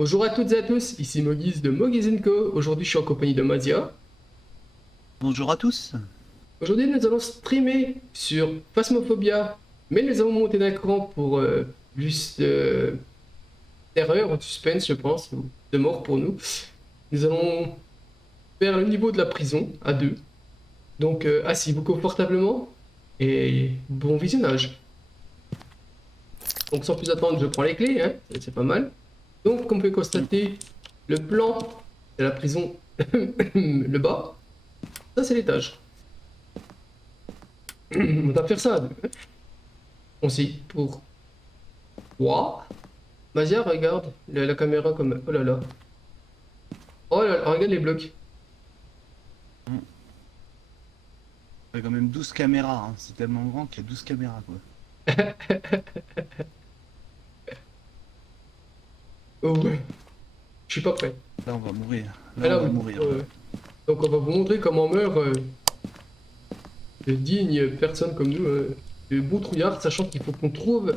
Bonjour à toutes et à tous, ici Mogiz de Mogiz & Co. Aujourd'hui, je suis en compagnie de Mazia. Bonjour à tous. Aujourd'hui, nous allons streamer sur Phasmophobia, mais nous avons monté d'un cran pour plus de terreur ou de suspense, je pense, ou de mort pour nous. Nous allons faire le niveau de la prison à deux. Donc, asseyez-vous confortablement et bon visionnage. Donc, sans plus attendre, je prends les clés, hein, c'est pas mal. Donc, comme vous pouvez constater, le plan de la prison, le bas, ça c'est l'étage. On va faire ça à deux. On s'y pour 3. Mazia, regarde la caméra comme. Oh là là. Oh là là, regarde les blocs. Il y a quand même 12 caméras, hein. C'est tellement grand qu'il y a 12 caméras quoi. Oh ouais. Je suis pas prêt. Là on va mourir. Ah Là on là, va oui. mourir. Donc on va vous montrer comment meurent de dignes personnes comme nous, de bons trouillards, sachant qu'il faut qu'on trouve.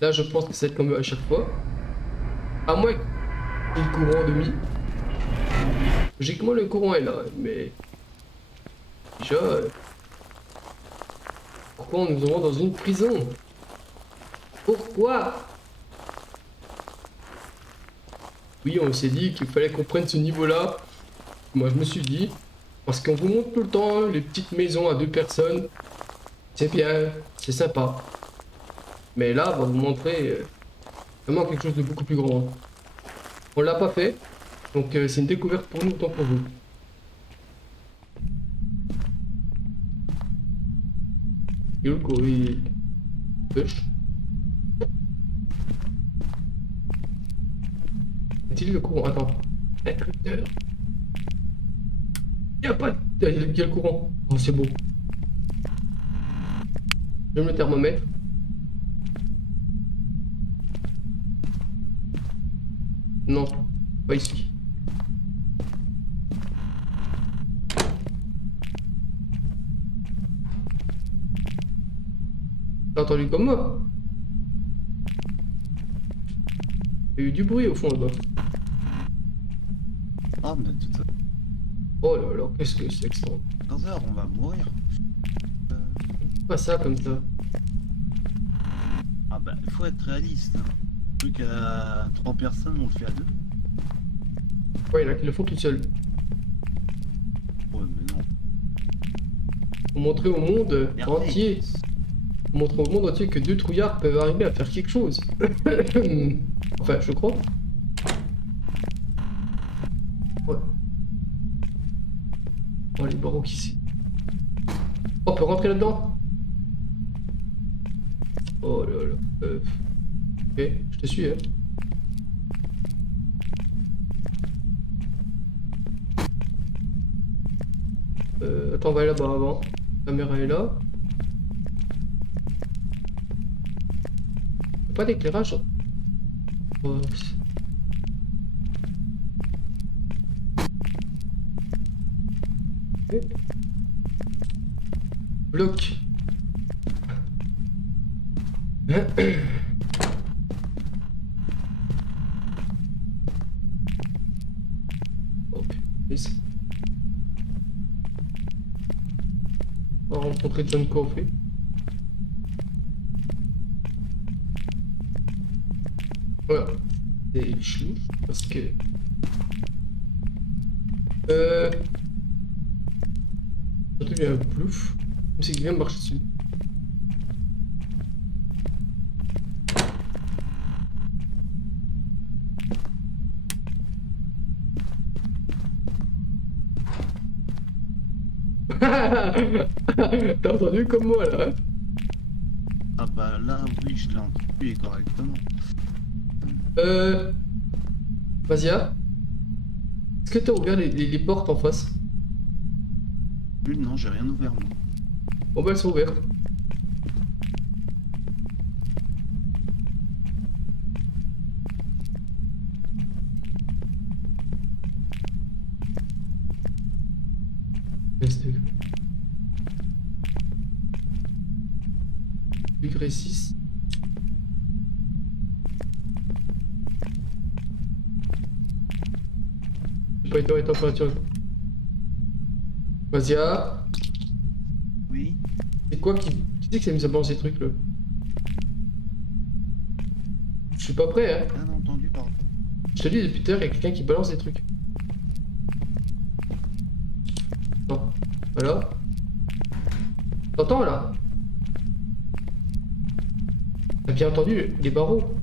Là, je pense que ça va être comme à chaque fois. À moins que le courant demi. Logiquement, le courant est là, mais. Déjà. Pourquoi on nous envoie dans une prison? Pourquoi? Oui, on s'est dit qu'il fallait qu'on prenne ce niveau-là. Moi, je me suis dit, parce qu'on vous montre tout le temps les petites maisons à deux personnes. C'est bien, c'est sympa. Mais là, on va vous montrer vraiment quelque chose de beaucoup plus grand. On l'a pas fait, donc c'est une découverte pour nous autant pour vous. Et où il push? Est-il le courant? Attends. Interrupteur. Y a pas de... Y a le courant. Oh, c'est beau. J'aime le thermomètre. Non, pas ici. T'as entendu comme moi? Il y a eu du bruit au fond là-bas. Ah mais de toute façon, Oh là là, qu'est-ce que c'est que ça? dans heure on va mourir. Pas ça comme ça. Ah bah il faut être réaliste. Hein. Un truc à 3 personnes on le fait à 2. Ouais, il y en a qui le font tout seul. Ouais mais non. Pour montrer au monde Regardez. entier. Pour montrer au monde entier que deux trouillards peuvent arriver à faire quelque chose. Enfin, je crois. Ouais. Oh, les baroques ici. Oh, on peut rentrer là-dedans? Oh là là. Ok, je te suis, hein. Attends, on va aller là-bas avant. La caméra est là. Pas d'éclairage. Oh, ok. Bloc. Ok, ici. On va rencontrer John Coffey. Voilà. C'est chelou parce que. Surtout il y a un plouf. Comme si il vient de marcher dessus. T'as entendu comme moi là, hein? Ah bah là oui je l'ai entendu correctement. Euh. Mazia, est-ce que t'as ouvert les portes en face? Non j'ai rien ouvert moi. Bon bah elles sont ouvertes. Reste. Degré 6. pas les températures. Vas-y, ah. Oui. C'est quoi qui c'est que ça mis à balancer ces trucs là? Je suis pas prêt, hein. Bien entendu, pardon. Je te dis depuis tout à l'heure, il y a quelqu'un qui balance des trucs. Non. Voilà. T'entends là? T'as bien entendu les barreaux?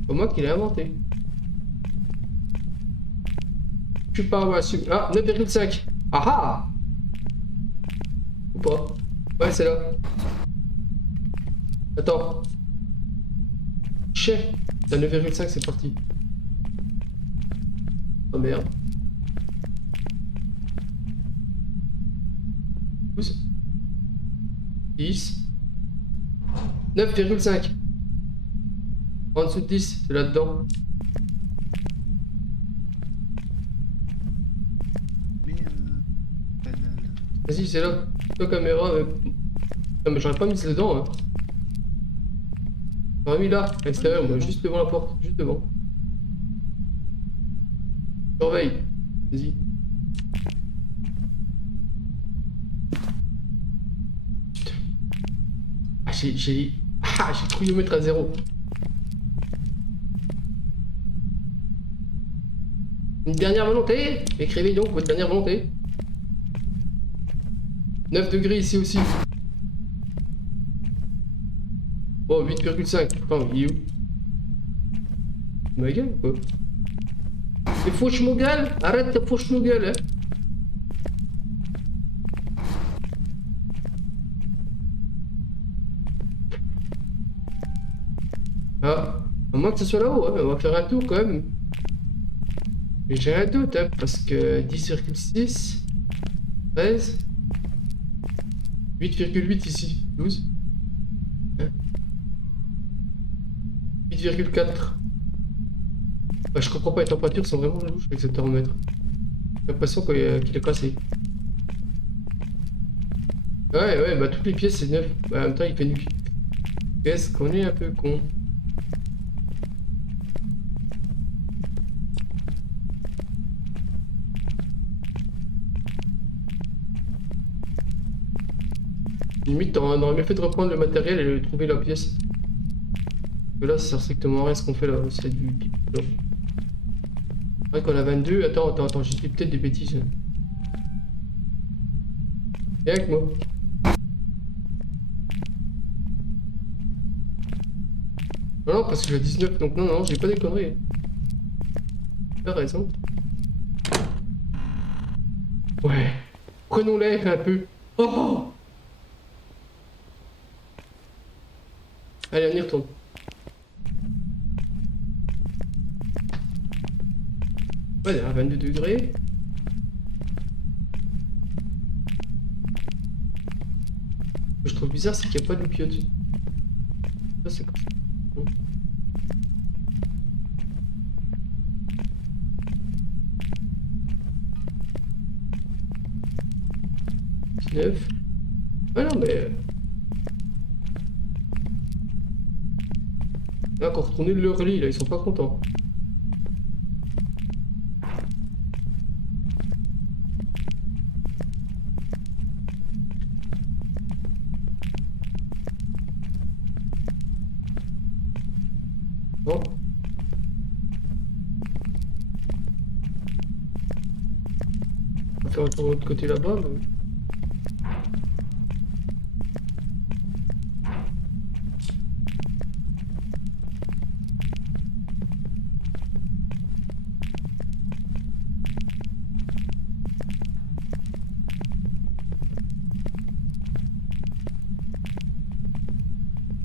C'est pas moi qui l'ai inventé. Je suis pas ouais, ah, 9,5. Ah ah! Ou pas? Ouais, c'est là. Attends. Chef, t'as 9,5, c'est parti. Oh merde. 12. 10. 9,5. En dessous de 10, c'est là-dedans. Mais Vas-y, c'est là. La caméra. Non, mais j'aurais pas mis ça dedans. Hein. J'aurais mis là, à l'extérieur, moi, juste devant la porte. Juste devant. Surveille. Vas-y. Putain. Ah, j'ai trouillomètre à 0. Une dernière volonté? Écrivez donc votre dernière volonté. 9 degrés ici aussi. Oh, 8,5. Putain, il est où? Ma gueule, quoi. T'es fauche mon gueule? Arrête ta fauche mon gueule, hein. Ah, à moins que ce soit là-haut, hein. On va faire un tour quand même. Mais j'ai un doute, hein, parce que 10,6, 13, 8,8 ici, 12, hein, 8,4. Bah, je comprends pas, les températures sont vraiment louches avec cet thermomètre. J'ai l'impression qu'il est cassé. Ouais, bah toutes les pièces c'est neuf. Bah, en même temps, il fait nuit. Qu'est-ce qu'on est un peu con. Limite, on aurait mieux fait de reprendre le matériel et de trouver la pièce. Parce que là, ça sert strictement à rien ce qu'on fait là. C'est du pipi. C'est vrai qu'on a 22. Attends, j'ai dit peut-être des bêtises. Viens avec moi. Non, parce que j'ai 19, donc non, j'ai pas des conneries. T'as raison. Ouais. Prenons l'air un peu. Oh! Allez, on y retourne. Ouais, il est à 22 degrés. Ce que je trouve bizarre, c'est qu'il n'y a pas de loupiote. Ça, c'est comme ça. Bon. Ouais, non, mais. Là, quand retourner de leur lit, là, ils sont pas contents. Bon. On va faire un tour de l'autre côté là-bas. Mais...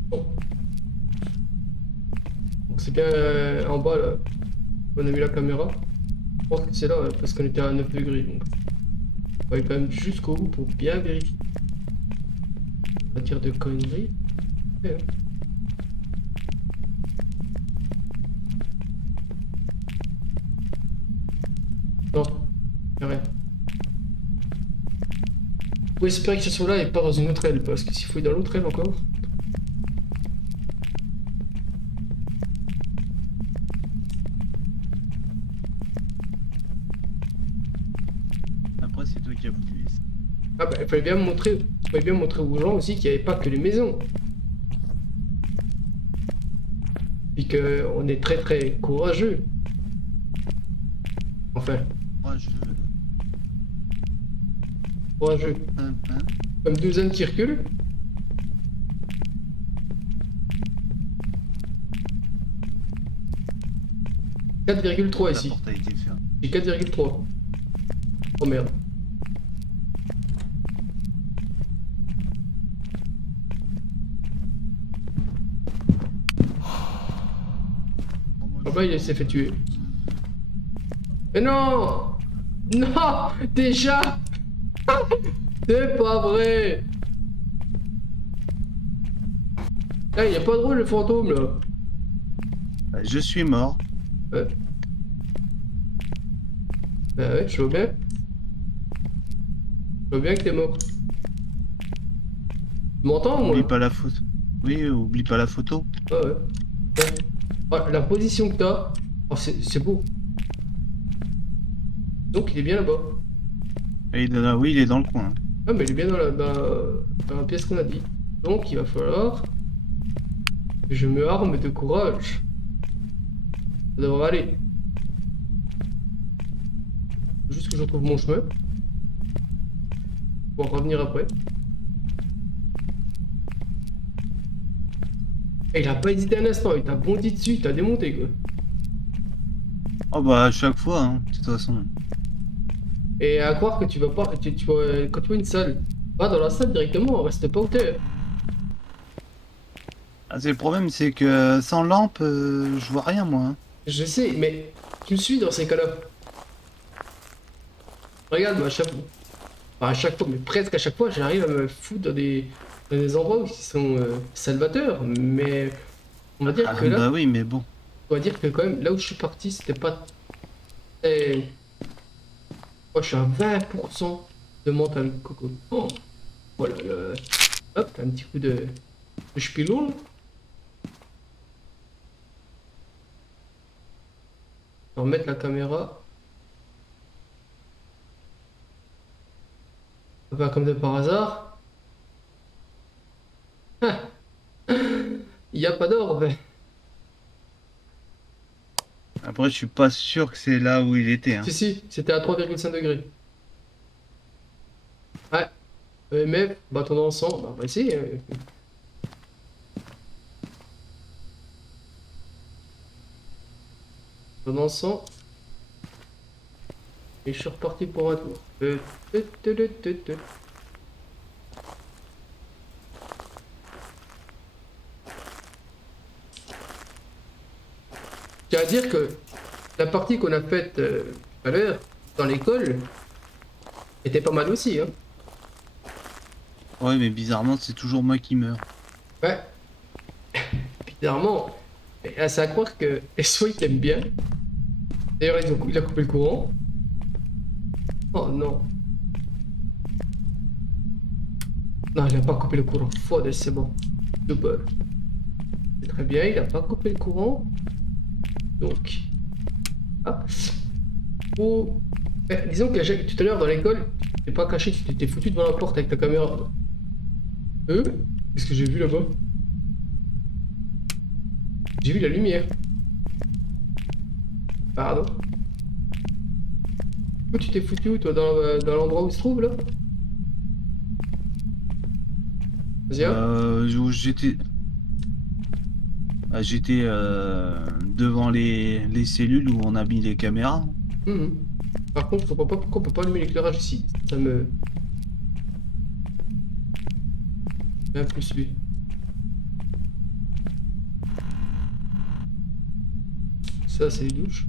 Bon. Donc c'est bien en bas là. On a mis la caméra. Je pense que c'est là parce qu'on était à 9 degrés. Donc on va aller quand même jusqu'au bout pour bien vérifier. Pas dire de conneries. Ouais, hein. Non, y'a rien. Faut espérer que ce soit là et pas dans une autre aile, parce que s'il faut aller dans l'autre aile encore. fois, c'est toi qui as voulu. Ah bah, il fallait bien montrer aux gens aussi qu'il n'y avait pas que les maisons. Puis qu'on est très très courageux. Enfin, Moi, je... courageux. Hein. Comme deux ânes qui reculent. 4,3 La ici. porte a été fermée. J'ai 4,3. Oh merde. Oh, moi, Ah bah il s'est fait tuer. Mais non! Non! Déjà! C'est pas vrai! Là, il a pas drôle le fantôme là. Je suis mort. Ouais. Bah ouais, je vois bien. Je vois bien que t'es mort. Tu m'entends moi? Oublie pas la photo. Oui, oublie pas la photo. Ouais, ouais. Ouais. Ah, la position que t'as. Oh, c'est beau. Donc il est bien là-bas. Et il est là, oui, il est dans le coin. Ah, mais il est bien dans la pièce qu'on a dit. Donc il va falloir que je me arme de courage. Ça devrait aller. Faut juste que je retrouve mon chemin. Pour revenir après. Et il a pas hésité un instant, il t'a bondi dessus, il t'a démonté quoi. Oh bah à chaque fois, hein, de toute façon. Et à croire que tu vas pas, tu vas, quand tu vois une salle, va dans la salle directement, reste pas au terre. Ah, c'est le problème, c'est que sans lampe, je vois rien moi. Hein. Je sais, mais tu me suis dans ces cas-là. Regarde, moi, à chaque fois, enfin, à chaque fois, mais presque à chaque fois, j'arrive à me foutre dans des endroits qui sont salvateurs. Mais on va dire Ah que là, bah oui, mais bon. on va dire que quand même, là où je suis parti, c'était pas très... Moi, je suis à 20% de mental coco. Oh, voilà, hop, un petit coup de spilou, là. On va remettre la caméra. Pas comme de par hasard. Il n'y a pas d'orbe. Après, je suis pas sûr que c'est là où il était. Hein. Si, si, c'était à 3,5 degrés. Ouais. EMF, bâton d'encens. Bah, on va essayer. Bâton d'encens. Et je suis reparti pour un tour. Tu tiens à dire que la partie qu'on a faite tout à l'heure dans l'école était pas mal aussi. Hein. Ouais, mais bizarrement, c'est toujours moi qui meurs. Ouais. Bizarrement. Et là, c'est à croire que SO il t'aime bien. D'ailleurs, il a coupé le courant. Oh non. Non, il a pas coupé le courant. Faut c'est bon. Super. C'est très bien, il a pas coupé le courant. Donc. Ah. Oh. Disons que tout à l'heure dans l'école, tu t'es pas caché, tu t'étais foutu devant la porte avec ta caméra. Qu'est-ce que j'ai vu là-bas? J'ai vu la lumière. Pardon. Où tu t'es foutu où, toi, dans l'endroit où il se trouve là? Vas-y, hein. Où j'étais. Ah, j'étais devant les cellules où on a mis les caméras. Mhm. Par contre, je comprends pas pourquoi on peut pas allumer l'éclairage ici. Ça me. Un plus lui. Ça, c'est les douches.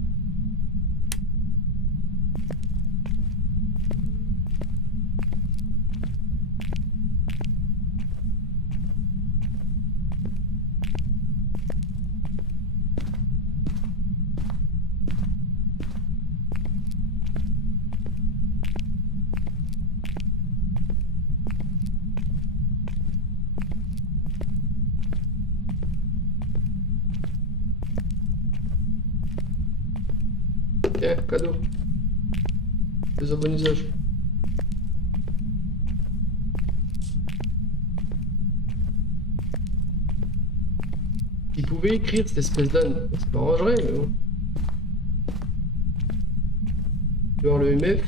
Tiens, cadeau. Fais un bon usage. Il pouvait écrire cette espèce d'âne. Ça m'arrangerait, mais bon. Voir le MF.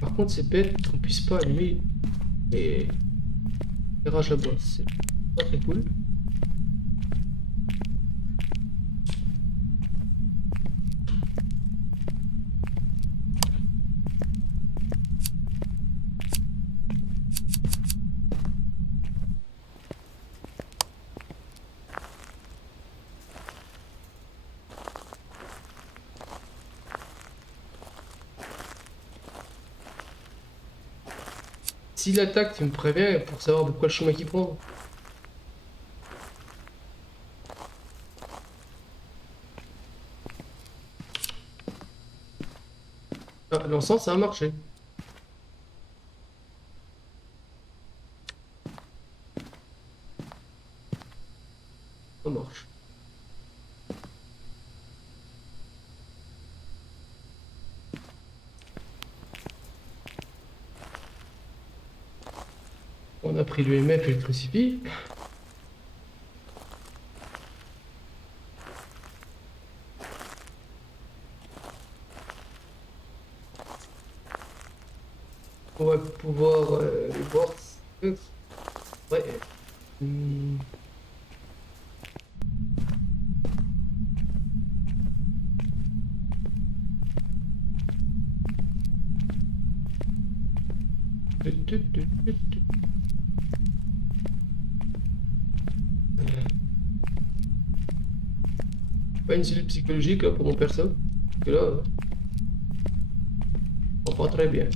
Par contre, c'est bête qu'on puisse pas allumer les éclairages à bois. C'est pas très cool. S'il attaque, tu me préviens pour savoir pourquoi le chemin qu'il prend. Ah, l'encens, ça a marché. Ça marche. On a pris le MF et le crucifix. On va pouvoir voir. Ouais. Hmm. Pas une cellule psychologique là, pour mon perso. Parce que là, on prend très bien.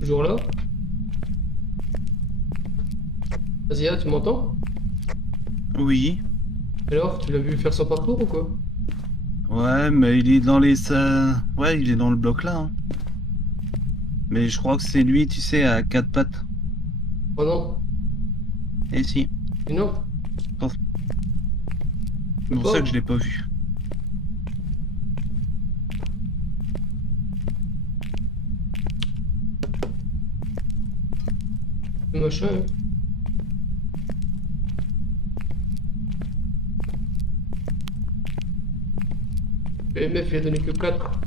Toujours là. Azia, tu m'entends? Oui. Alors, tu l'as vu faire son parcours ou quoi? Ouais, mais il est dans les... Ouais, il est dans le bloc là, hein. Mais je crois que c'est lui, tu sais, à quatre pattes. Oh non. Et si. Mais non. C'est Je peux pour ça que pas. je l'ai pas vu. Le machin. Hein. Le MF, il a donné que 4.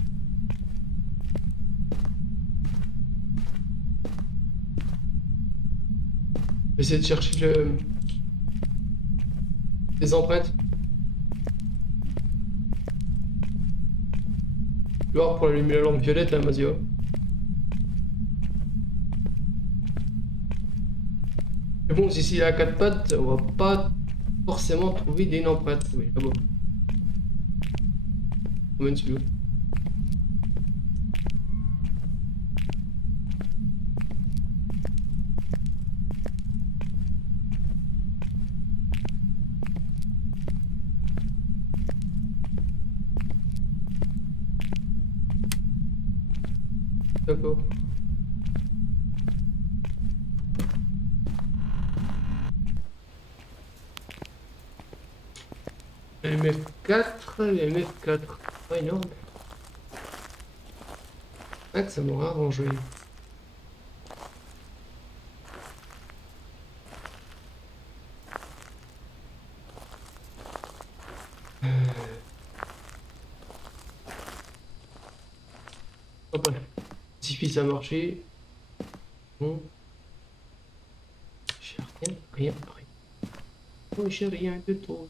Essayer de chercher les empreintes. Tu vois, pour allumer la lampe violette, là, Mazio. Mais bon, si il a 4 pattes, on va pas forcément trouver des empreintes. Oui, là-bas. Combien tu veux? D'accord. MF4, MF4. Pas énorme. Ah, que ça m'aura arrangé. Hop là. Si ça a marché. Bon. J'ai rien. Oh, j'ai rien de tout.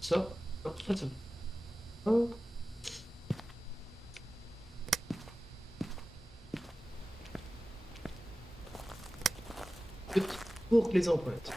Ça. Non, ça. Oh. Pour les empreintes.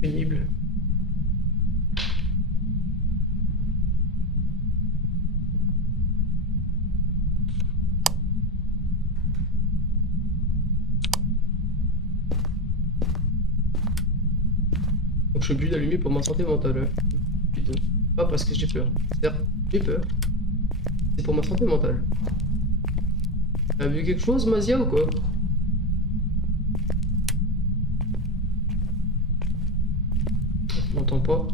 Pénible. Donc je suis obligé d'allumer pour ma santé mentale. Hein. Putain. Pas parce que j'ai peur. Certes, j'ai peur. C'est pour ma santé mentale. T'as vu quelque chose, Mazia, ou quoi? Je m'entends pas.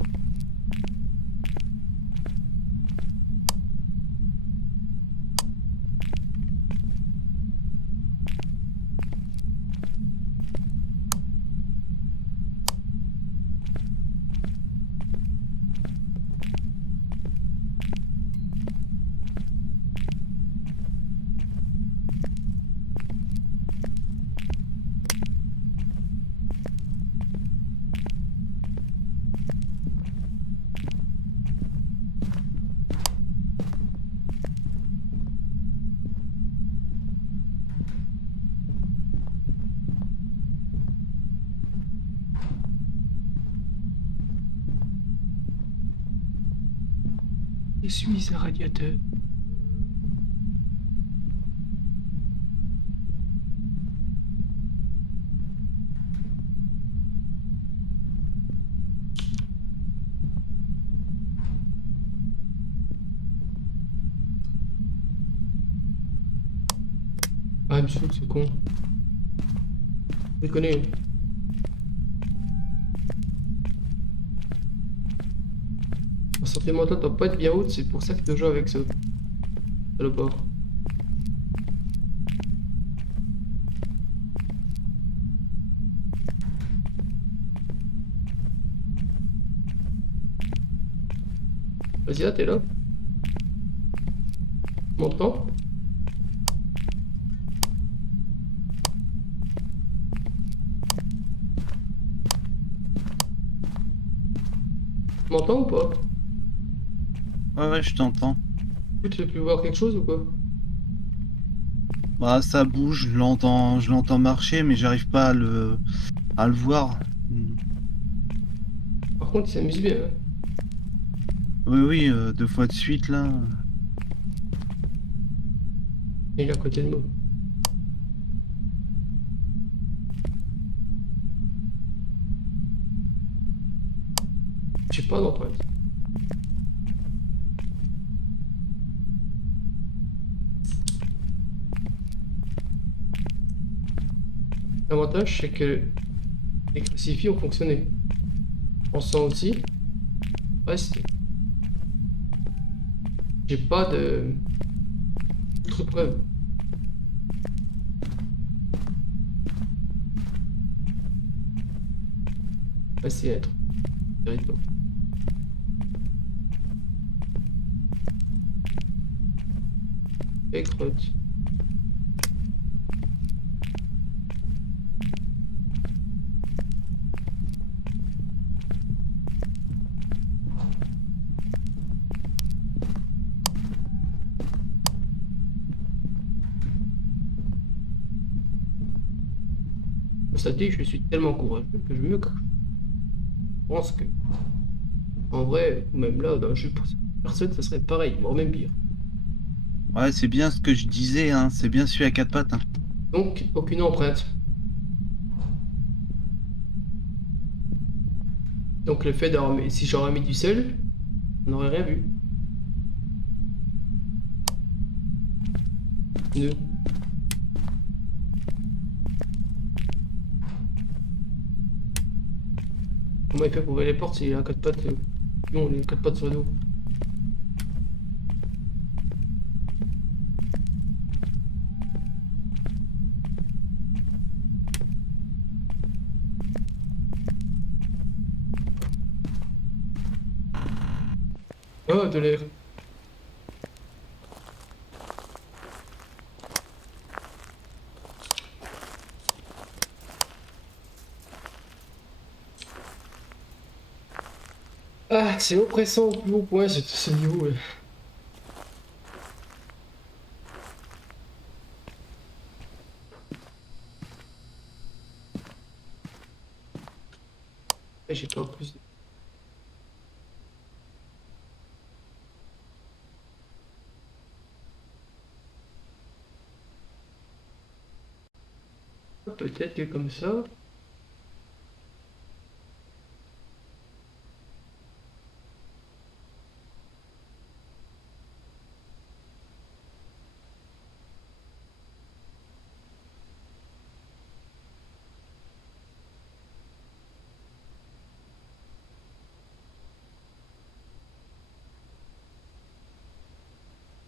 Je suis un radiateur. Ah, monsieur, c'est con. Je connais. Ma santé mentale doit pas être bien haute, c'est pour ça que je joue avec ça. Salopard. Vas-y, là, t'es là. Tu m'entends? Tu m'entends ou pas? Ouais, je t'entends. Tu veux plus voir quelque chose ou quoi? Bah, ça bouge, je l'entends marcher, mais j'arrive pas à le voir. Par contre, il s'amuse bien. Hein. Oui, 2 fois de suite, là. Il est à côté de moi. J'ai pas d'empreinte. L'avantage, c'est que les crucifix ont fonctionné. En sang aussi. Reste. J'ai pas de... autre preuve. Reste être. Terrible. Les crottes. Ça dit que je suis tellement courageux que je pense que, en vrai, même là, dans un jeu pour cette personne, ça serait pareil, voire même pire. Ouais, c'est bien ce que je disais, hein. C'est bien celui à quatre pattes, hein. Donc, aucune empreinte. Donc, le fait d'avoir mis, si j'aurais mis du sel, on n'aurait rien vu. Nœud. Comment il fait pour ouvrir les portes s'il a quatre pattes non, les quatre pattes sur le dos. Ah, de l'air. Ah, c'est oppressant au plus haut point ce niveau. J'ai pas plus de... Peut-être que comme ça.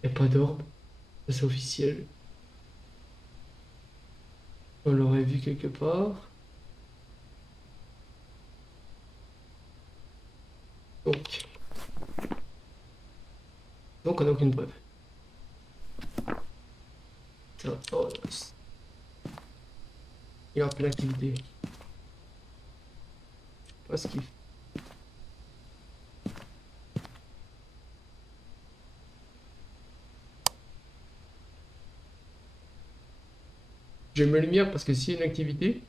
Y a pas d'orbe. Ça, c'est officiel. On l'aurait vu quelque part. Donc, on n'a aucune preuve. Ça, oh, il y a plein d'activités. Pas ce qu'il fait. J'ai ma lumière parce que s'il y a une activité,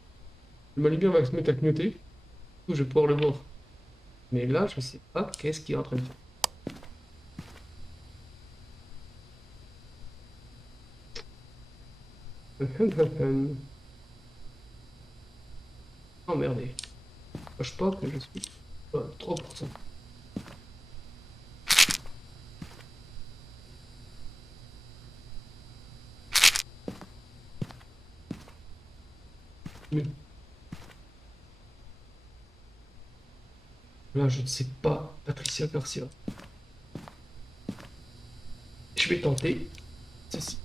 ma lumière va se mettre à clignoter. Du coup, je vais pouvoir le voir. Mais là, je sais pas qu'est-ce qu'il est en train de faire. Emmerdé. Je pas que je suis. 3%. Mais là, je ne sais pas. Patricia Garcia. Je vais tenter ceci.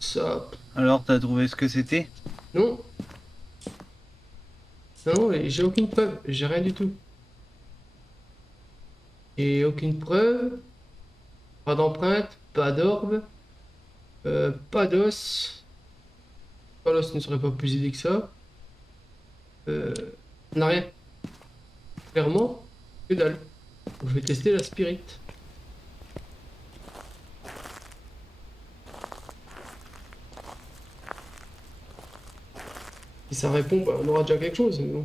Ça. Alors, t'as trouvé ce que c'était? Non, non, et j'ai aucune preuve. J'ai rien du tout. Et aucune preuve. Pas d'empreinte, pas d'orbe, pas d'os. Pas l'os ne serait pas plus aidé que ça. Euh, on n'a rien. Clairement, que dalle. Donc, je vais tester la spirit. Si ça répond, bah, on aura déjà quelque chose. Mais bon.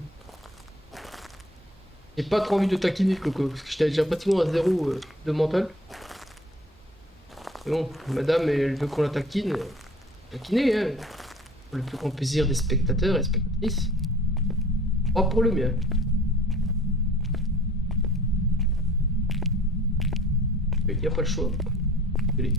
J'ai pas trop envie de taquiner le coco, parce que j'étais déjà pratiquement à zéro de mental. Mais bon, madame, elle veut qu'on la taquine. Taquiner, hein. Pour le plus grand plaisir des spectateurs et spectatrices. Pas pour le mien. Mais il n'y a pas le choix. Allez.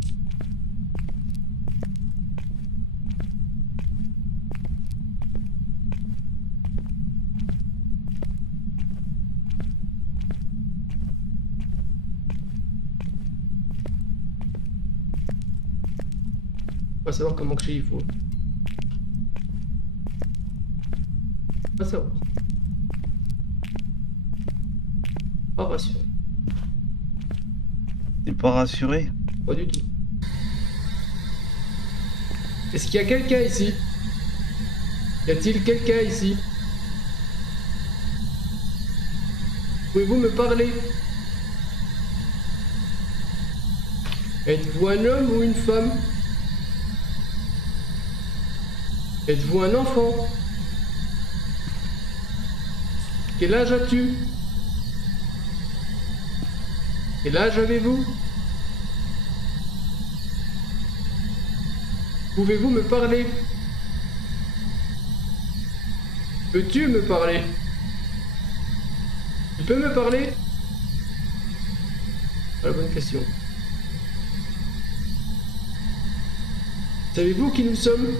On va savoir comment crier il faut. On va savoir. Pas rassuré. T'es pas rassuré? Pas du tout. Est-ce qu'il y a quelqu'un ici? Y a-t-il quelqu'un ici? Pouvez-vous me parler? Êtes-vous un homme ou une femme? Êtes-vous un enfant? Quel âge as-tu? Quel âge avez-vous? Pouvez-vous me parler? Peux-tu me parler? Tu peux me parler? Pas la bonne question. Savez-vous qui nous sommes?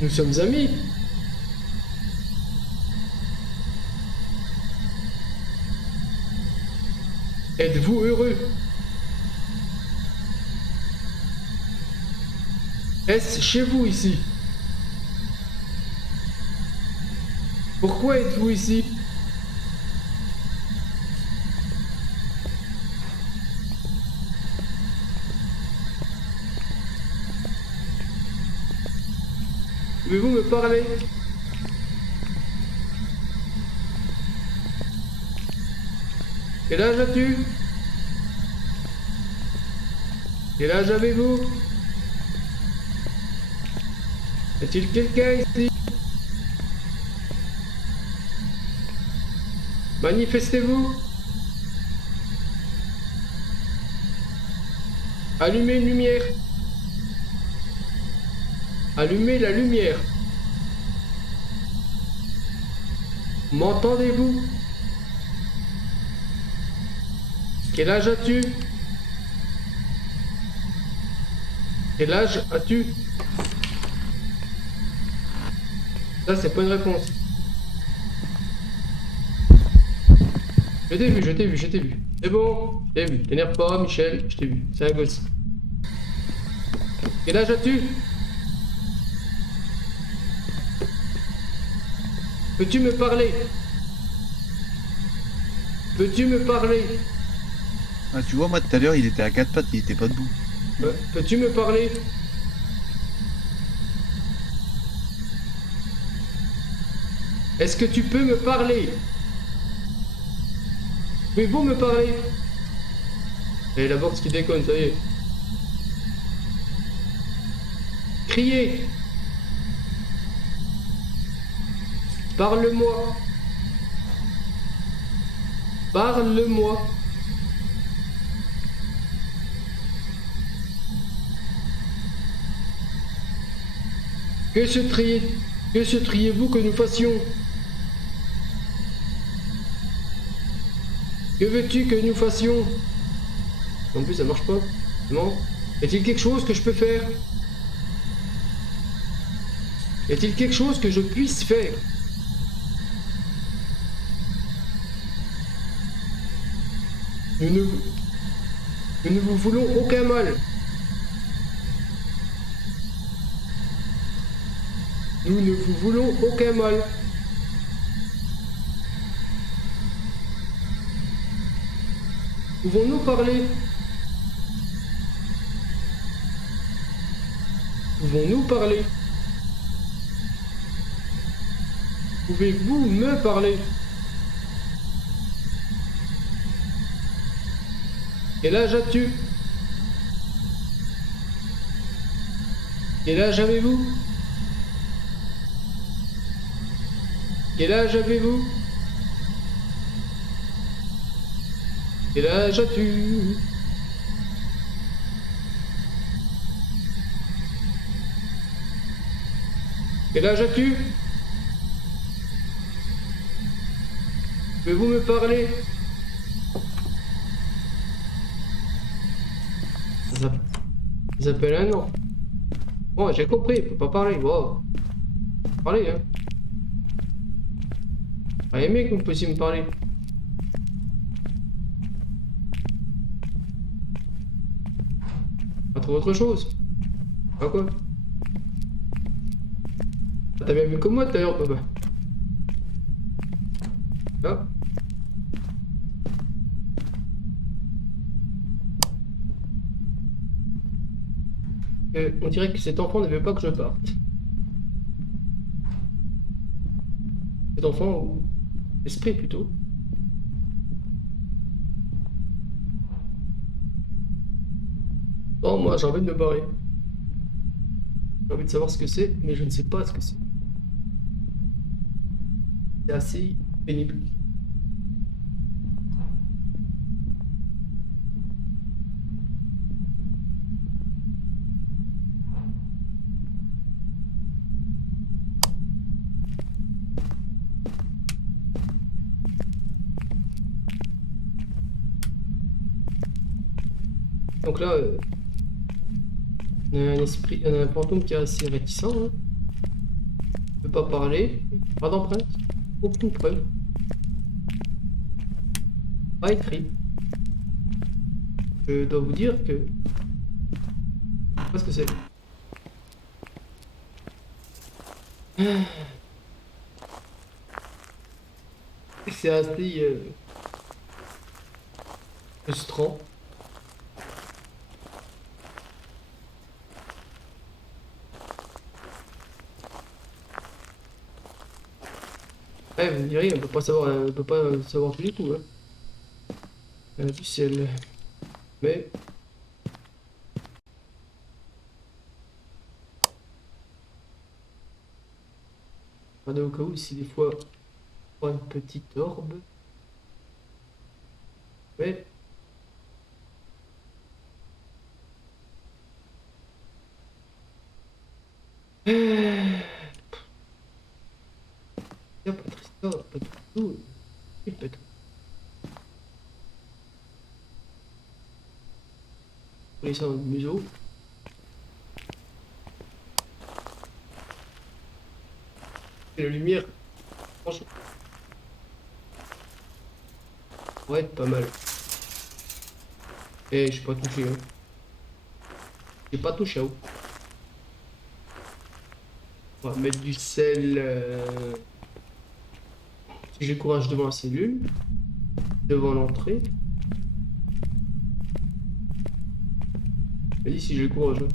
Nous sommes amis. Êtes-vous heureux? Est-ce chez vous ici? Pourquoi êtes-vous ici? Pouvez-vous me parler? Quel âge as-tu? Quel âge avez-vous? Y a-t-il quelqu'un ici? Manifestez-vous. Allumez une lumière. Allumez la lumière. M'entendez-vous? Quel âge as-tu? Quel âge as-tu? Ça, c'est pas une réponse. Je t'ai vu, je t'ai vu, je t'ai vu. C'est bon, je t'ai vu. T'énerve pas, Michel, je t'ai vu. C'est un gosse. Quel âge as-tu? Peux-tu me parler? Peux-tu me parler? Ah, tu vois, moi tout à l'heure, il était à quatre pattes, il était pas debout. Peux-tu me parler? Est-ce que tu peux me parler? Pouvez-vous me parler? Et la box qui déconne, ça y est. Criez! Parle-moi! Parle-moi! Que souhaiteriez-vous que nous fassions? Que veux-tu que nous fassions? En plus, ça marche pas. Non? Y a-t-il quelque chose que je peux faire? Y a-t-il quelque chose que je puisse faire? Nous ne vous voulons aucun mal. Nous ne vous voulons aucun mal. Pouvons-nous parler? Pouvons-nous parler? Pouvez-vous me parler? Quel âge as-tu? Quel âge avez-vous? Quel âge avez-vous? Quel âge as-tu? Quel âge as-tu? Pouvez-vous me parler? Ça s'appelle un nom. Bon, j'ai compris, il peut pas parler. Wow. Parler, hein. J'aurais aimé que vous puissiez me parler. pour autre chose. Ah quoi? Ah, t'as bien vu comme moi tout à l'heure, papa. Là. On dirait que cet enfant ne veut pas que je parte. Cet enfant, ou l'esprit plutôt. Non, moi j'ai envie de me barrer. J'ai envie de savoir ce que c'est, mais je ne sais pas ce que c'est. C'est assez pénible. Donc là, on a un esprit, on a un fantôme qui est assez réticent. Hein. Il ne peut pas parler. Pas d'empreinte. Aucune preuve. Pas écrit. Je dois vous dire que... Je sais pas ce que c'est. C'est assez frustrant. Ouais, vous me direz, on peut pas savoir, on peut pas savoir tous les coups. Hein. Du ciel. Mais regardez au cas où si des fois on voit une petite orbe. Mais tiens, Patricia, pas du tout. Il peut être. On laisse ça dans le museau. Et la lumière, franchement, pourrait être pas mal. Eh, j'ai pas touché. Hein. J'ai pas touché. Hein. On va mettre du sel. Si j'ai le courage devant la cellule, devant l'entrée. Vas-y, si j'ai le courage. Hein.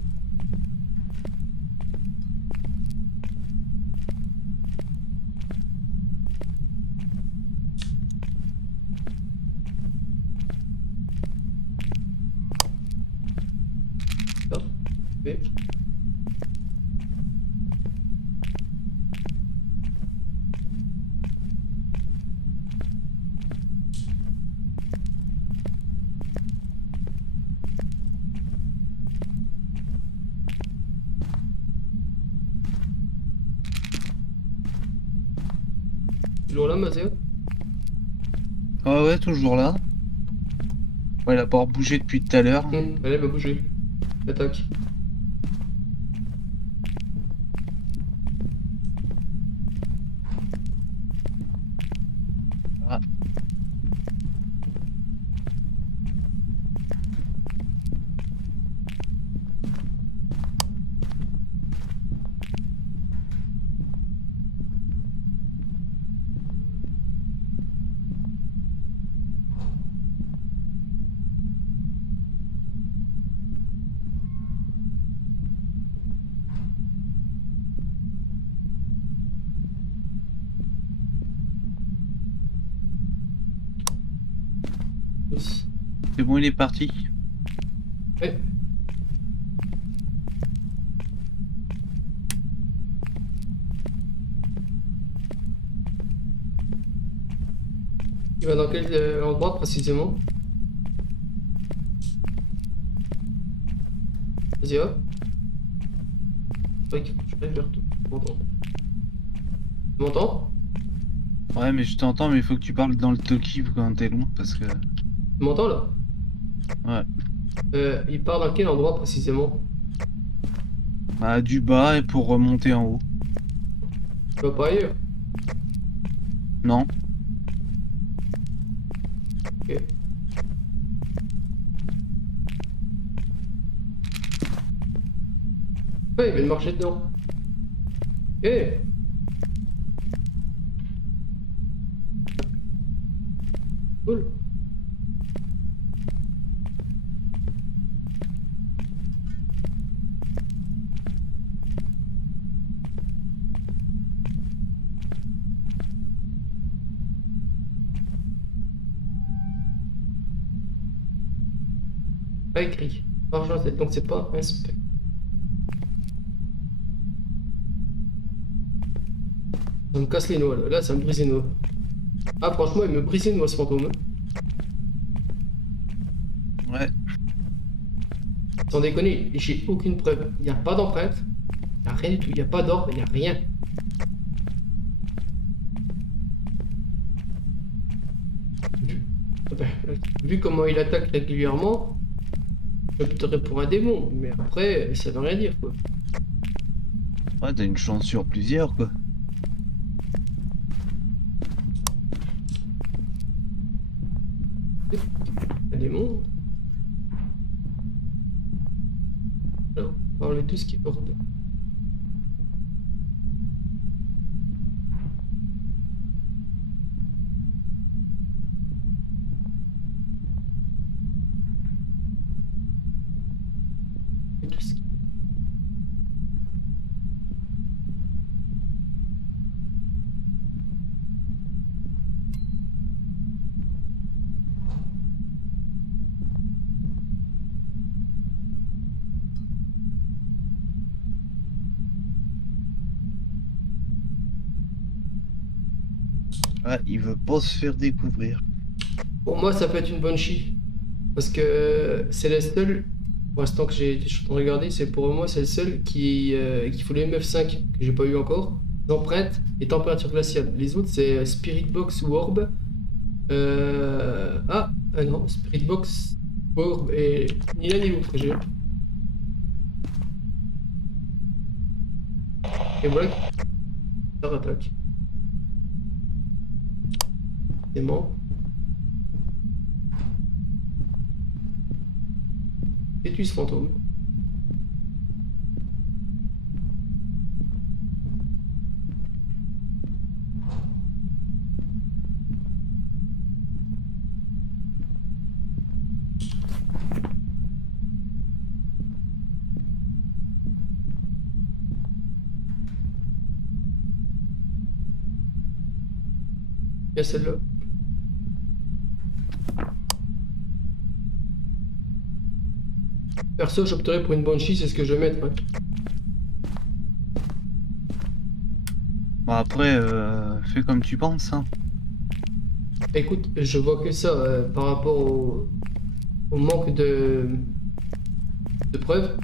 Ça, mais... Toujours là, Mazéo? Ah ouais, toujours là. Ouais, il a pas bougé depuis tout à l'heure. Allez, elle va bouger. Attaque. Ah. Aussi. C'est bon, il est parti. Ouais. Il va dans quel endroit précisément? Vas-y, hop. Ouais, qu'il faut que je aille vers toi. Tu m'entends? Tu m'entends? Ouais, mais je t'entends, mais il faut que tu parles dans le talkie quand t'es loin, parce que... Tu m'entends là? Ouais. Il part dans quel endroit précisément? Bah, du bas et pour remonter en haut. Tu vas pas ailleurs? Non. Ok. Ouais, il vient de marcher dedans. Eh, cool. Pas écrit. Argent, donc c'est pas inspect. Ça me casse les noix là. Là, ça me brise les noix. Ah, franchement, il me brise les noix ce fantôme. Ouais, Sans déconner, j'ai aucune preuve. Il n'y a pas d'empreinte. Il n'y a rien du tout. Il n'y a pas d'ordre. Il n'y a rien. Vu, enfin, vu comment il attaque régulièrement, je opterais pour un démon. Mais après, ça veut rien dire quoi. ouais, t'as une chance sur plusieurs, quoi. Un démon. Alors, on va enlever tout ce qui est ordre. Et tout ce qui- Ouais, il veut pas se faire découvrir. Pour moi, ça peut être une bonne chi. Parce que c'est la seule, pour l'instant que je suis en train de regarder, c'est pour moi, c'est le seul qui faut les MF5 que j'ai pas eu encore. Empreinte et température glaciale. Les autres, c'est Spirit Box ou Orb. Non, Spirit Box, Orb et ni l'un ni l'autre que j'ai. Et voilà, ça attaque. C'est bon. Et tu ce fantôme. Et celle-là. Perso, j'opterais pour une Banshee, c'est ce que je vais mettre. Ouais. Bon, après, fais comme tu penses, hein. Écoute, je vois que ça par rapport au manque de preuves.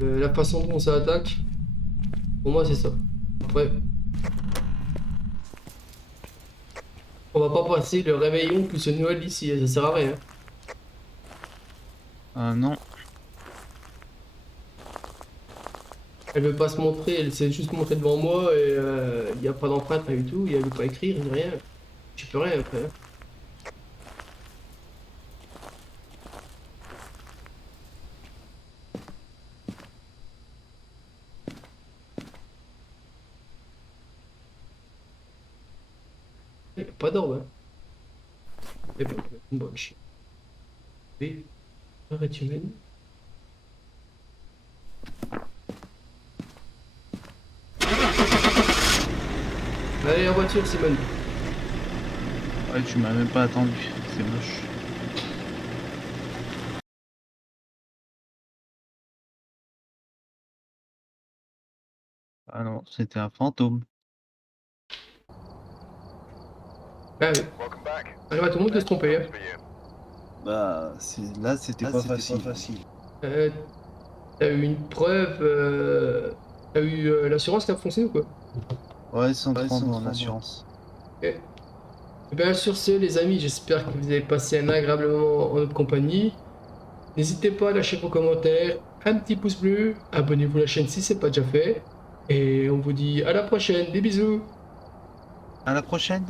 La façon dont ça attaque, pour moi, c'est ça. Après, on va pas passer le réveillon plus le Noël ici, ça sert à rien. Non. Elle veut pas se montrer, elle s'est juste montrée devant moi et il n'y a pas d'empreinte, rien du tout, il veut pas écrire, ni rien. Je peux rien après. Hein. Il n'y a pas d'ordre. Hein. Et ben, une bonne chien. Oui, arrête humaine. Allez, en voiture, Simone. Ouais, tu m'as même pas attendu. C'est moche. Ah non, c'était un fantôme. Ah oui. Alors, tout le monde peut se tromper. Hein. Bah, là, c'était pas facile. Euh, T'as eu une preuve, t'as eu l'assurance qui a foncé ou quoi? Ouais, sans te rendre en assurance. Ok. Et bien sur ce, les amis, j'espère que vous avez passé un agréable moment en notre compagnie. N'hésitez pas à lâcher vos commentaires, un petit pouce bleu, abonnez-vous à la chaîne si c'est pas déjà fait. Et on vous dit à la prochaine, des bisous! À la prochaine!